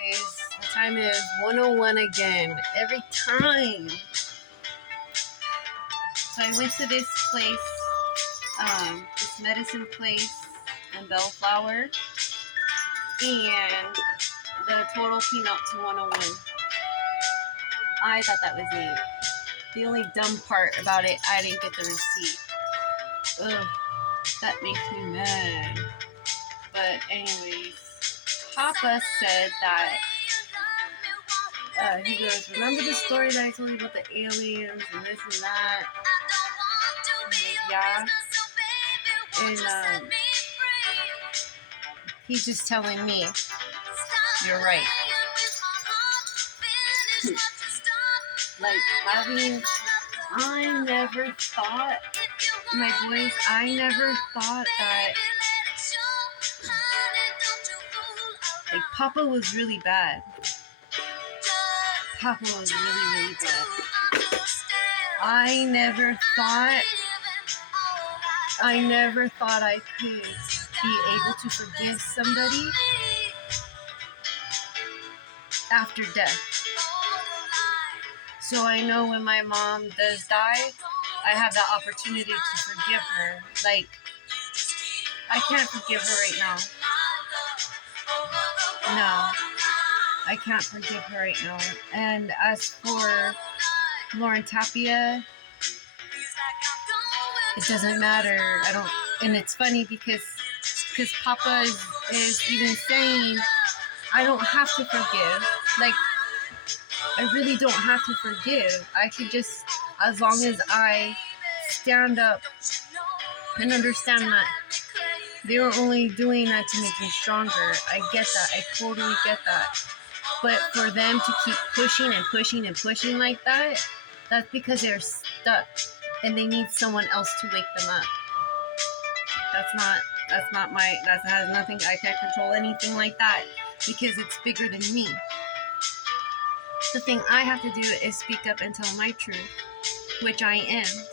anyways, the time is 1:01 again. Every time. So I went to this place, this medicine place in Bellflower, and the total came out to 101. I thought that was neat. The only dumb part about it, I didn't get the receipt. Ugh, that makes me mad. But anyways, Papa said that, he goes, remember the story that I told you about the aliens and this and that? I'm like, yeah. And he's just telling me, you're right. Like I never thought, my boys, I never thought that, like, Papa was really bad. Papa was really, really bad. I never thought I could be able to forgive somebody after death. So I know when my mom does die, I have that opportunity to forgive her. Like, I can't forgive her right now. No, I can't forgive her right now. And as for Lauren Tapia, it doesn't matter. And it's funny because Papa is even saying, I don't have to forgive. Like, I really don't have to forgive. I could just, as long as I stand up and understand that they were only doing that to make me stronger. I get that. I totally get that. But for them to keep pushing and pushing and pushing like that, that's because they're stuck and they need someone else to wake them up. That has nothing, I can't control anything like that because it's bigger than me. The thing I have to do is speak up and tell my truth, which I am.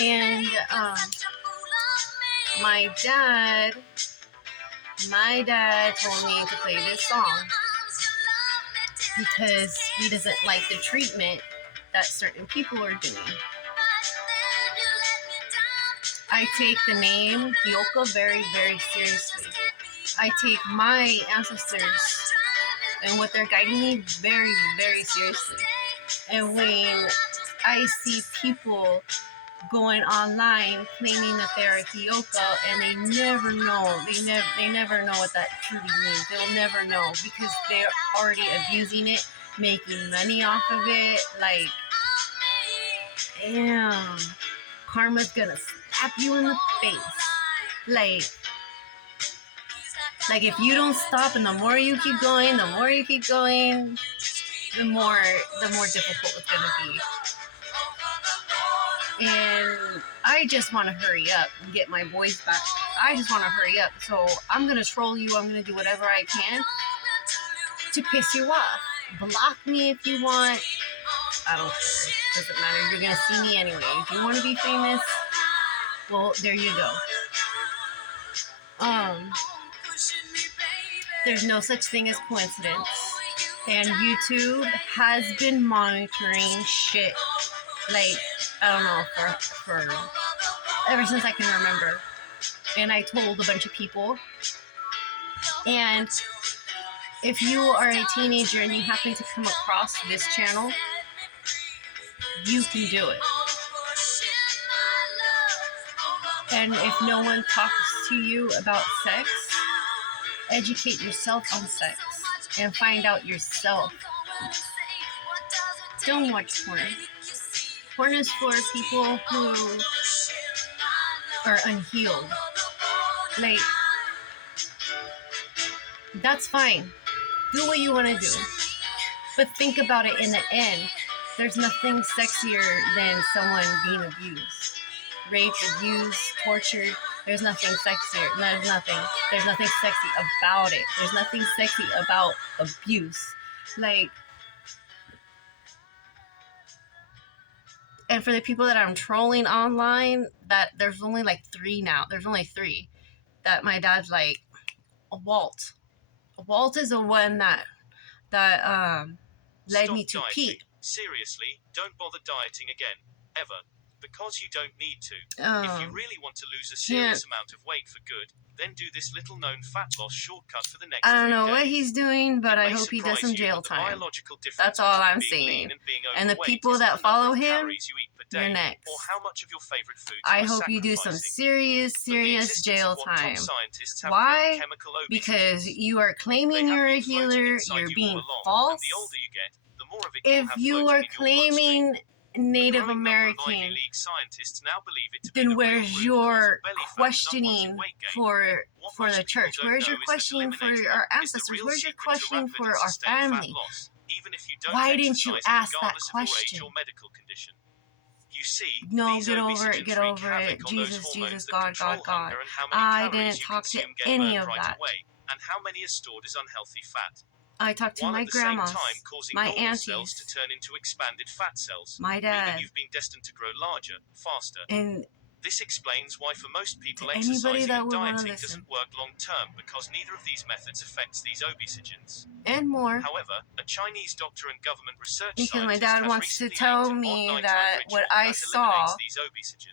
And my dad told me to play this song because he doesn't like the treatment that certain people are doing. I take the name Yoko very, very seriously. I take my ancestors and what they're guiding me very, very seriously. And when I see people going online claiming that they're a Hiyoko and they never know, they never know what that truly means. They'll never know because they're already abusing it, making money off of it. Like, damn, karma's gonna slap you in the face. Like if you don't stop, and the more you keep going, the more difficult it's gonna be. And I just want to hurry up and get my voice back. I just want to hurry up. So I'm going to troll you. I'm going to do whatever I can to piss you off. Block me if you want. I don't care. Doesn't matter. You're going to see me anyway. If you want to be famous, well, there you go. There's no such thing as coincidence. And YouTube has been monitoring shit. Like, I don't know, for ever since I can remember. And I told a bunch of people. And if you are a teenager and you happen to come across this channel, you can do it. And if no one talks to you about sex, educate yourself on sex and find out yourself. Don't watch porn. Porn is for people who are unhealed. Like, that's fine. Do what you want to do. But think about it in the end. There's nothing sexier than someone being abused. Raped, abused, tortured. There's nothing sexier. There's nothing sexy about it. There's nothing sexy about abuse. Like, and for the people that I'm trolling online, that there's only like 3 now. There's only 3 that my dad's like, Walt, Walt is the one that led me to Pete. Seriously, don't bother dieting again. Ever. Because you don't need to. If you really want to lose a serious amount of weight for good, then do this little known fat loss shortcut for the next 3 days. I don't know what he's doing, but I hope he does some jail time. That's all I'm saying. And the people that follow him, you're next. Or how much of your favorite foods I hope you do some serious jail time. Why? Because you are claiming you're a healer, you're being false. If you are claiming Native American, then where's your questioning for the church? Where's your questioning for our ancestors? Where's your questioning for our family? Why didn't you ask that question? You see, no, get over it. Jesus, God. I didn't talk to any of that. And how many are stored as unhealthy fat? I talked to my grandmas, my aunties, cells to turn into expanded fat cells, my dad. Meaning you've been destined to grow larger, faster. And this explains why for most people exercising and dieting doesn't work long term, because neither of these methods affects these obesogens. And more. However, a Chinese doctor and government research because my dad wants to tell me that what I saw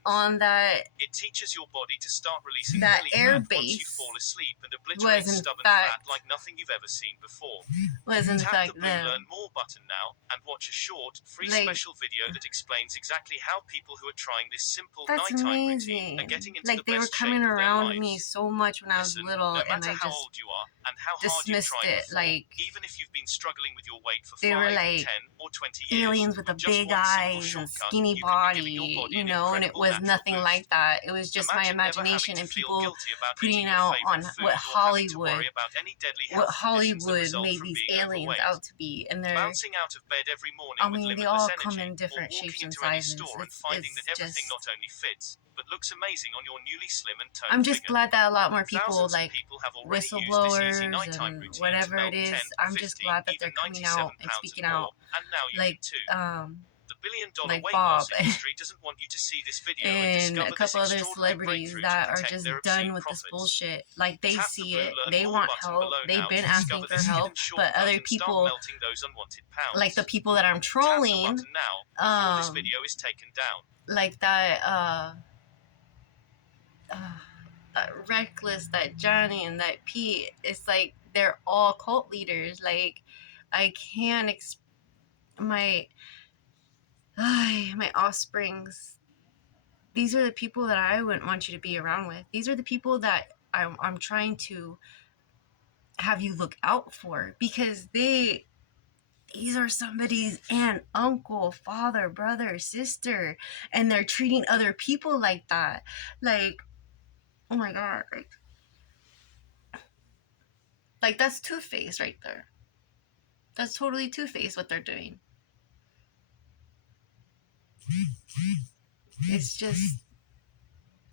on that it teaches your body to start releasing that air base once you fall asleep and obliterate stubborn fat like nothing you've ever seen before. Was in fact the blue Learn More button now and watch a short, free special video that explains exactly how people who are trying this simple nighttime routine are getting into like the they were best coming shape of their around lives. me so much when I was little, no and I how just old you are and how dismissed hard you've tried it. before, Like even if you've been struggling with your weight for they 5, were like 10, or 20 years, aliens with the big eyes and skinny body, you know, and it was nothing like that. It was just my imagination and people putting out on what Hollywood made these aliens out to be, and they're bouncing out of bed every morning I mean, with they limitless all energy, come in different or walking shapes and into any sizes. store and finding that everything just, not only fits but looks amazing on your newly slim and toned I'm just figure. glad that a lot more people, Thousands like people have whistleblowers and whatever it is, I'm just glad that they're coming out and speaking out, and now you like too. The billion-dollar like weight Bob loss industry doesn't want you to see this video and a couple other celebrities that are just done with this bullshit. Like they see it, they want help, they've been asking for help, but other people, like the people that I'm trolling, this video is taken down. like that Reckless, that Johnny, and that Pete, it's like they're all cult leaders. Like I can't my offsprings. These are the people that I wouldn't want you to be around with. These are the people that I'm trying to have you look out for, because these are somebody's aunt, uncle, father, brother, sister, and they're treating other people like that. Like, oh my God. Like that's two-faced right there. That's totally two-faced what they're doing. It's just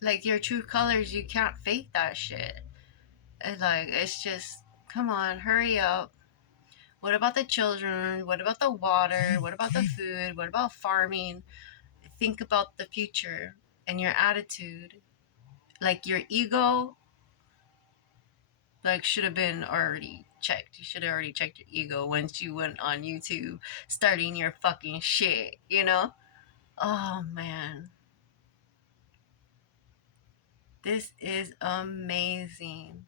like your true colors, you can't fake that shit. It's like, it's just, come on, hurry up. What about the children? What about the water? What about the food? What about farming? Think about the future and your attitude. Like your ego, like should have been already checked. You should have already checked your ego once you went on YouTube starting your fucking shit, you know? Oh man. This is amazing.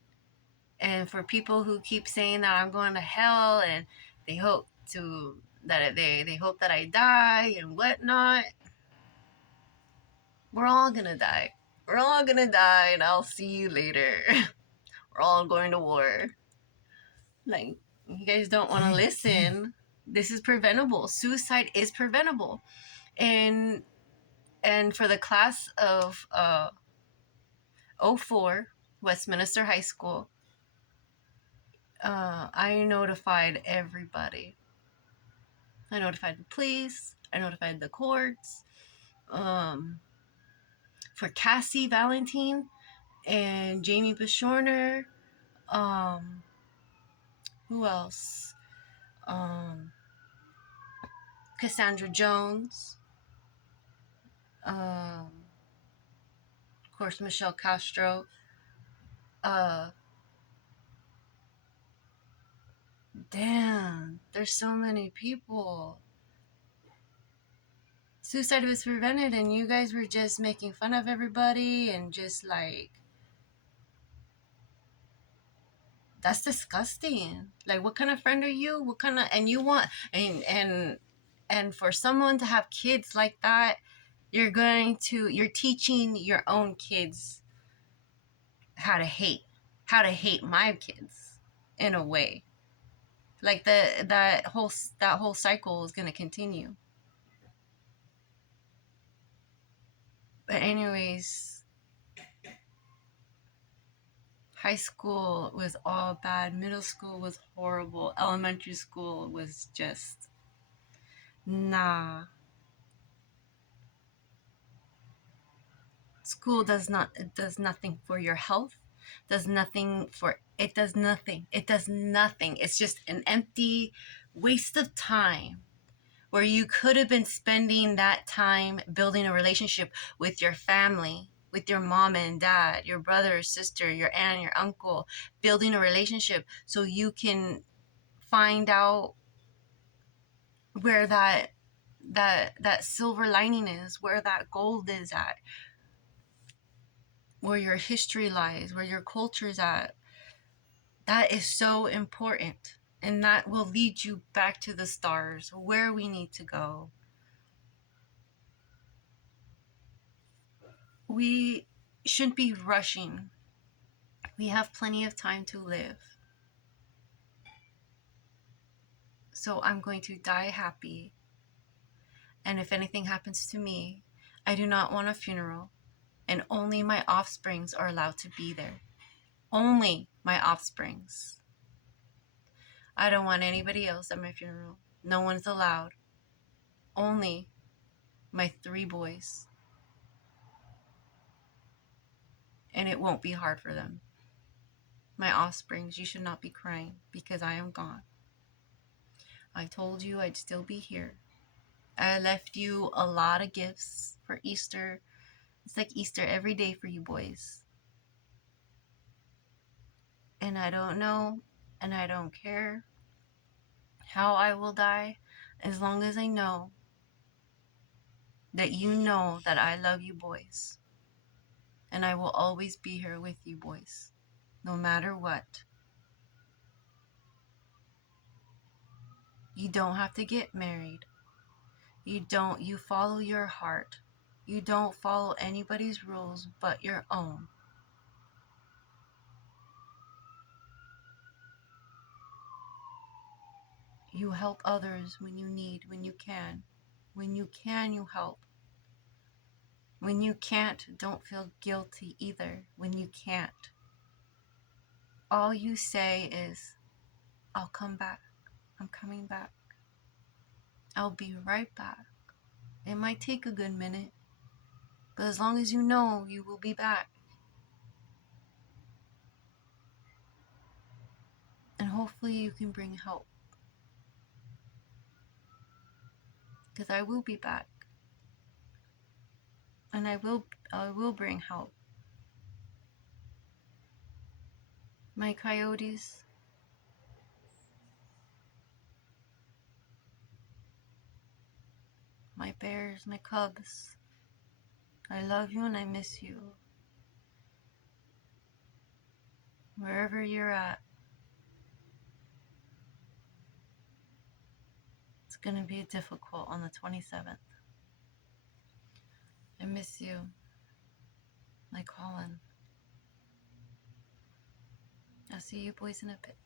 And for people who keep saying that I'm going to hell and they hope they hope that I die and whatnot, we're all gonna die. We're all gonna die, and I'll see you later. We're all going to war. Like, you guys don't want to listen. This is preventable. Suicide is preventable. And for the class of 04, Westminster High School, I notified everybody. I notified the police. I notified the courts. For Cassie Valentine and Jamie Bashorner. Who else? Cassandra Jones. Of course, Michelle Castro. Damn, there's so many people. Suicide was prevented and you guys were just making fun of everybody and just like, that's disgusting. Like, what kind of friend are you? What kind of, and you want, and for someone to have kids like that, you're teaching your own kids how to hate my kids in a way. Like that whole cycle is going to continue. But anyways, high school was all bad. Middle school was horrible. Elementary school was just nah. School does nothing for your health. It does nothing. It's just an empty waste of time where you could have been spending that time building a relationship with your family, with your mom and dad, your brother or sister, your aunt, your uncle, building a relationship so you can find out where that silver lining is, where that gold is at, where your history lies, where your culture's at. That is so important. And that will lead you back to the stars, where we need to go. We shouldn't be rushing. We have plenty of time to live. So I'm going to die happy. And if anything happens to me, I do not want a funeral. And only my offsprings are allowed to be there. Only my offsprings. I don't want anybody else at my funeral. No one's allowed. Only my 3 boys. And it won't be hard for them. My offsprings, you should not be crying because I am gone. I told you I'd still be here. I left you a lot of gifts for Easter. It's like Easter every day for you boys. And I don't know, and I don't care how I will die, as long as I know that you know that I love you boys. And I will always be here with you boys, no matter what. You don't have to get married. You follow your heart. You don't follow anybody's rules but your own. You help others when you need, when you can. When you can, you help. When you can't, don't feel guilty either. When you can't. All you say is, I'll come back. I'm coming back. I'll be right back. It might take a good minute, but as long as you know you will be back. And hopefully you can bring help. Because I will be back. And I will bring help. My coyotes, my bears, my cubs, I love you and I miss you. Wherever you're at, it's going to be difficult on the 27th. I miss you. Like Colin. I'll see you boys in a bit.